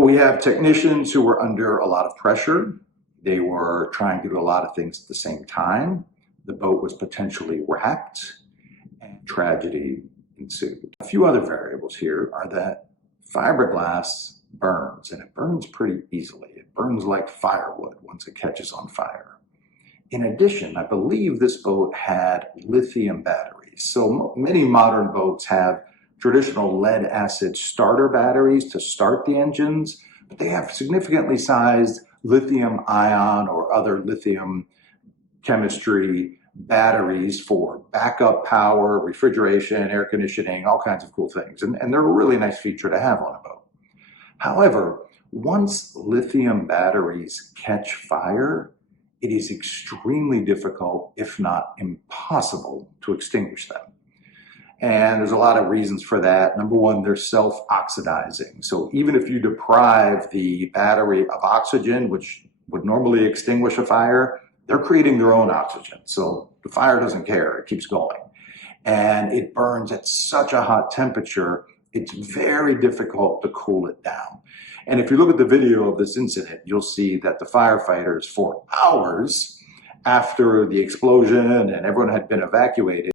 But we have technicians who were under a lot of pressure. They were trying to do a lot of things at the same time. The boat was potentially wrecked and tragedy ensued. A few other variables here are that fiberglass burns, and it burns pretty easily. It burns like firewood once it catches on fire. In addition, I believe this boat had lithium batteries. So many modern boats have traditional lead acid starter batteries to start the engines, but they have significantly sized lithium ion or other lithium chemistry batteries for backup power, refrigeration, air conditioning, all kinds of cool things. And they're a really nice feature to have on a boat. However, once lithium batteries catch fire, it is extremely difficult, if not impossible, to extinguish them. And there's a lot of reasons for that. Number one, they're self-oxidizing. So even if you deprive the battery of oxygen, which would normally extinguish a fire, they're creating their own oxygen. So the fire doesn't care, it keeps going. And it burns at such a hot temperature, it's very difficult to cool it down. And if you look at the video of this incident, you'll see that the firefighters, for hours after the explosion and everyone had been evacuated,